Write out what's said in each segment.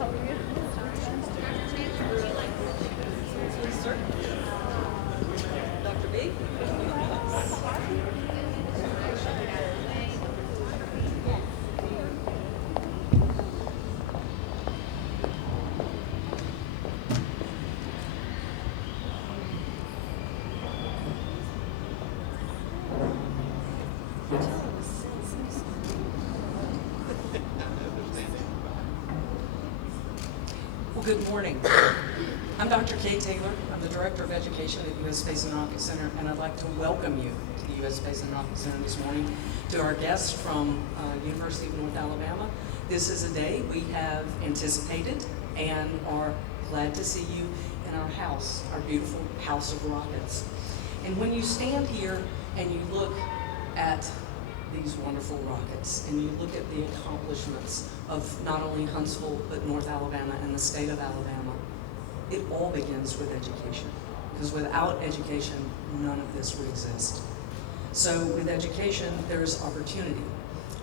Dr. B? Well, good morning. I'm Dr. Kay Taylor. I'm the Director of Education at U.S. Space and Rocket Center, and I'd like to welcome you to the U.S. Space and Rocket Center this morning, to our guests from University of North Alabama. This is a day we have anticipated and are glad to see you in our house, our beautiful House of Rockets. And when you stand here and you look at these wonderful rockets, and you look at the accomplishments of not only Huntsville, but North Alabama and the state of Alabama, it all begins with education. Because without education, none of this would exist. So with education, there's opportunity.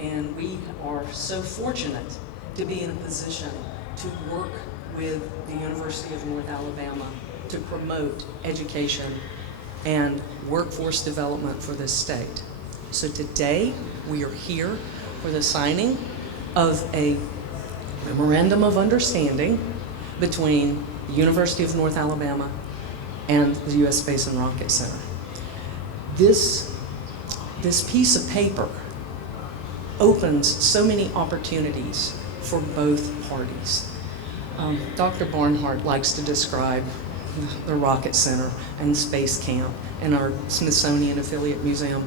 And we are so fortunate to be in a position to work with the University of North Alabama to promote education and workforce development for this state. So today, we are here for the signing of a memorandum of understanding between the University of North Alabama and the U.S. Space and Rocket Center. This piece of paper opens so many opportunities for both parties. Dr. Barnhart likes to describe the Rocket Center and Space Camp and our Smithsonian Affiliate Museum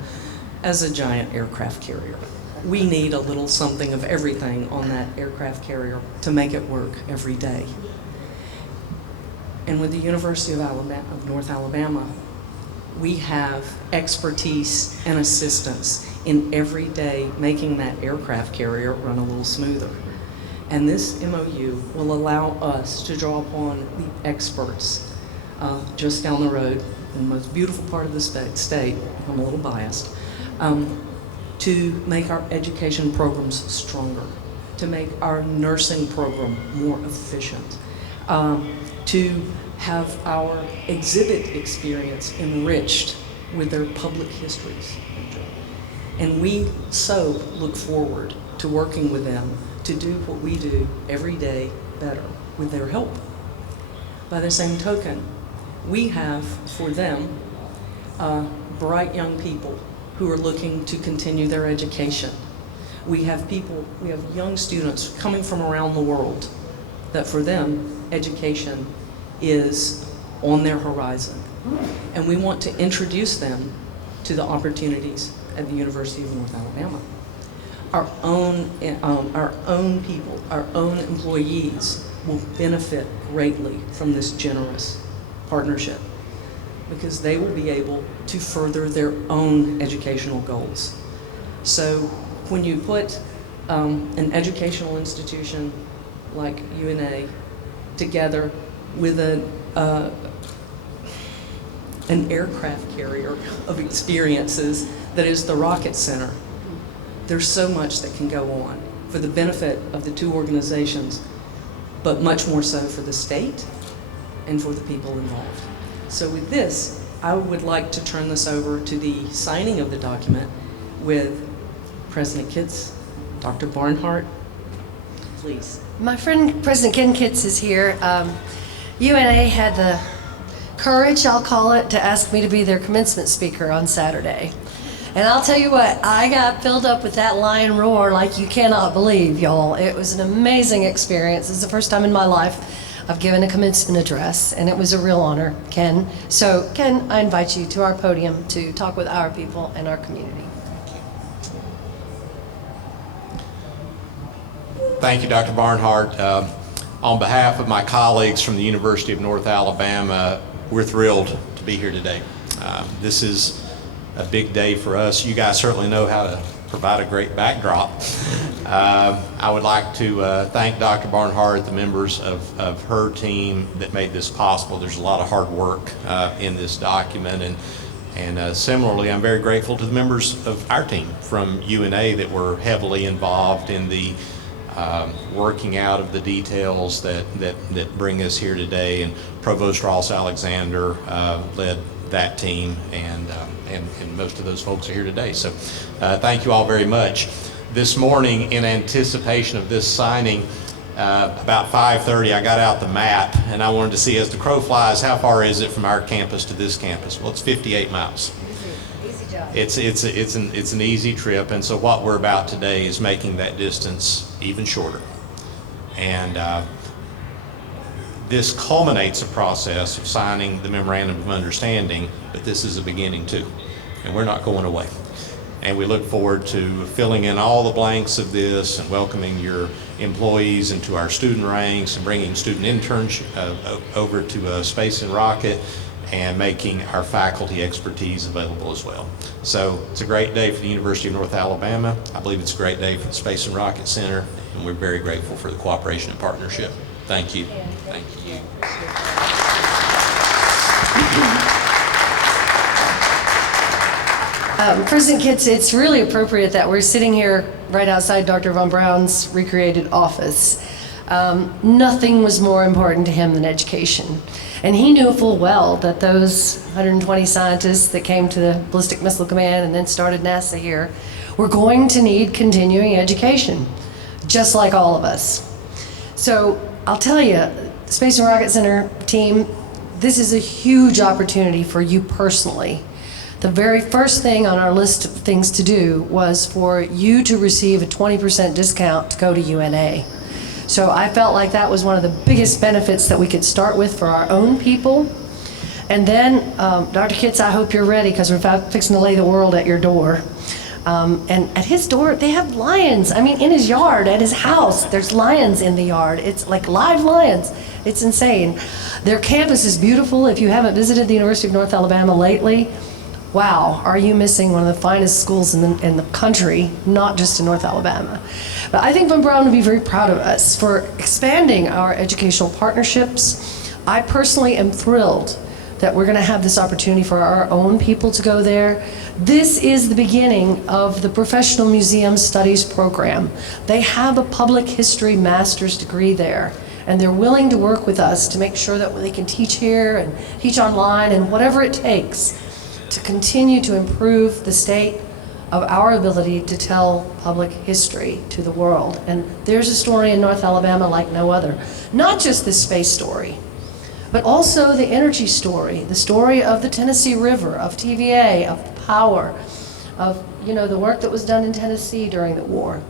as a giant aircraft carrier. We need a little something of everything on that aircraft carrier to make it work every day. And with the University of North Alabama, we have expertise and assistance in every day making that aircraft carrier run a little smoother. And this MOU will allow us to draw upon the experts just down the road in the most beautiful part of the state. I'm a little biased. To make our education programs stronger, to make our nursing program more efficient, to have our exhibit experience enriched with their public histories. And we so look forward to working with them to do what we do every day better with their help. By the same token, we have for them bright young people who are looking to continue their education. We have young students coming from around the world that for them, education is on their horizon. And we want to introduce them to the opportunities at the University of North Alabama. Our own people, our own employees will benefit greatly from this generous partnership, because they will be able to further their own educational goals. So when you put an educational institution like UNA together with an aircraft carrier of experiences that is the Rocket Center, there's so much that can go on for the benefit of the two organizations, but much more so for the state and for the people involved. So with this, I would like to turn this over to the signing of the document with President Kitts, Dr. Barnhart, please. My friend President Ken Kitts is here. UNA had the courage, I'll call it, to ask me to be their commencement speaker on Saturday. And I'll tell you what, I got filled up with that lion roar like you cannot believe, y'all. It was an amazing experience. It's the first time in my life I've given a commencement address, and it was a real honor, Ken. So, Ken, I invite you to our podium to talk with our people and our community. Thank you, Dr. Barnhart. On behalf of my colleagues from the University of North Alabama, we're thrilled to be here today. This is a big day for us. You guys certainly know how to provide a great backdrop. I would like to thank Dr. Barnhart, the members of her team that made this possible. There's a lot of hard work in this document, and similarly, I'm very grateful to the members of our team from UNA that were heavily involved in the working out of the details that bring us here today. And Provost Ross Alexander led that team, and most of those folks are here today. So thank you all very much. This morning, in anticipation of this signing, about 5:30, I got out the map, and I wanted to see, as the crow flies, how far is it from our campus to this campus? Well, it's 58 miles. Easy job. It's an easy trip, and so what we're about today is making that distance even shorter. And this culminates a process of signing the memorandum of understanding, but this is a beginning too, and we're not going away. And we look forward to filling in all the blanks of this and welcoming your employees into our student ranks and bringing student interns over to Space and Rocket, and making our faculty expertise available as well. So it's a great day for the University of North Alabama. I believe it's a great day for the Space and Rocket Center, and we're very grateful for the cooperation and partnership. Thank you. Thank you. President Kitts, it's really appropriate that we're sitting here right outside Dr. Von Braun's recreated office. Nothing was more important to him than education. And he knew full well that those 120 scientists that came to the Ballistic Missile Command and then started NASA here were going to need continuing education, just like all of us. So I'll tell you, the Space and Rocket Center team, this is a huge opportunity for you personally. The very first thing on our list of things to do was for you to receive a 20% discount to go to UNA. So I felt like that was one of the biggest benefits that we could start with for our own people. And then, Dr. Kitts, I hope you're ready, because we're fixing to lay the world at your door. And at his door, they have lions. I mean, in his yard, at his house, there's lions in the yard. It's like live lions. It's insane. Their campus is beautiful. If you haven't visited the University of North Alabama lately, wow, are you missing one of the finest schools in the country, not just in North Alabama. But I think Von Braun would be very proud of us for expanding our educational partnerships. I personally am thrilled that we're going to have this opportunity for our own people to go there. This is the beginning of the Professional Museum Studies program. They have a public history master's degree there, and they're willing to work with us to make sure that they can teach here and teach online and whatever it takes to continue to improve the state of our ability to tell public history to the world. And there's a story in North Alabama like no other. Not just the space story, but also the energy story, the story of the Tennessee River, of TVA, of the power, of the work that was done in Tennessee during the war.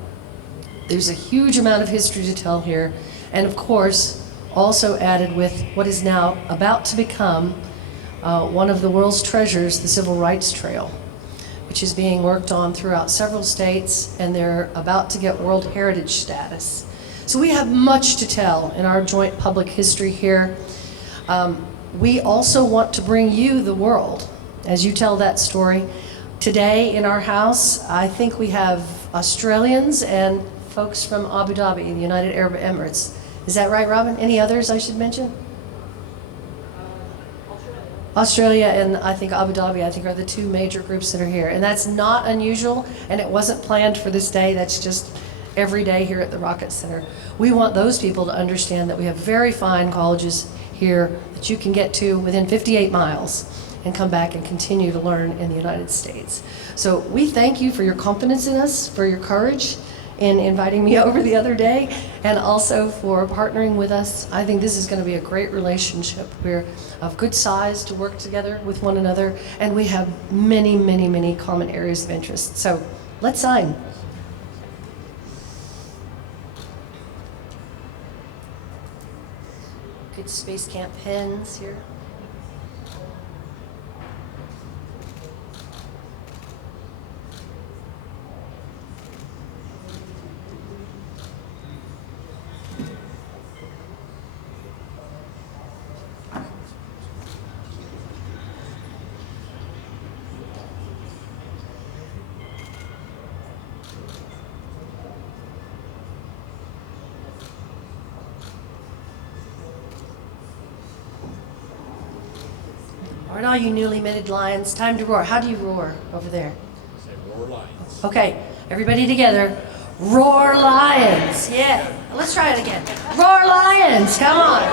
There's a huge amount of history to tell here, and of course, also added with what is now about to become one of the world's treasures, the Civil Rights Trail, which is being worked on throughout several states, and they're about to get World Heritage status. So we have much to tell in our joint public history here. We also want to bring you the world as you tell that story. Today in our house, I think we have Australians and folks from Abu Dhabi, the United Arab Emirates. Is that right, Robin? Any others I should mention? Australia and I think Abu Dhabi, I think, are the two major groups that are here. And that's not unusual, and it wasn't planned for this day. That's just every day here at the Rocket Center. We want those people to understand that we have very fine colleges here that you can get to within 58 miles and come back and continue to learn in the United States. So we thank you for your confidence in us, for your courage in inviting me over the other day, and also for partnering with us. I think this is going to be a great relationship. We're of good size to work together with one another, and we have many, many, many common areas of interest. So let's sign. Good Space Camp pens here. All right, all you newly minted lions, time to roar. How do you roar over there? Say roar lions. Okay, everybody together. Roar lions. Lions. Yeah. Let's try it again. Roar Lions. Come on.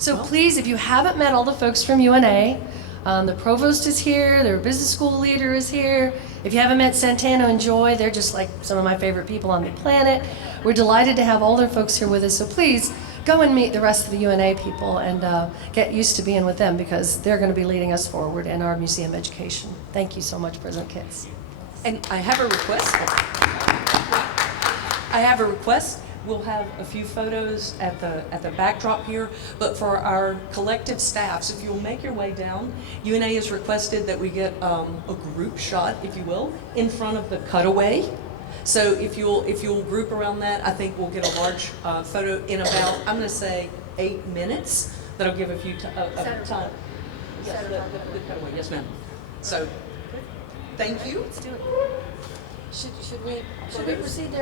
So please, if you haven't met all the folks from UNA, the provost is here, their business school leader is here. If you haven't met Santana and Joy, they're just like some of my favorite people on the planet. We're delighted to have all their folks here with us. So please, go and meet the rest of the UNA people and get used to being with them because they're going to be leading us forward in our museum education. Thank you so much, President Kitts. And I have a request. We'll have a few photos at the backdrop here, but for our collective staffs, if you'll make your way down, UNA has requested that we get a group shot, if you will, in front of the cutaway. So if you'll group around that, I think we'll get a large photo in about, I'm going to say 8 minutes. That'll give a few time. Yes, the cutaway. Yes, ma'am. So, thank you. Let's do it. Should we proceed there?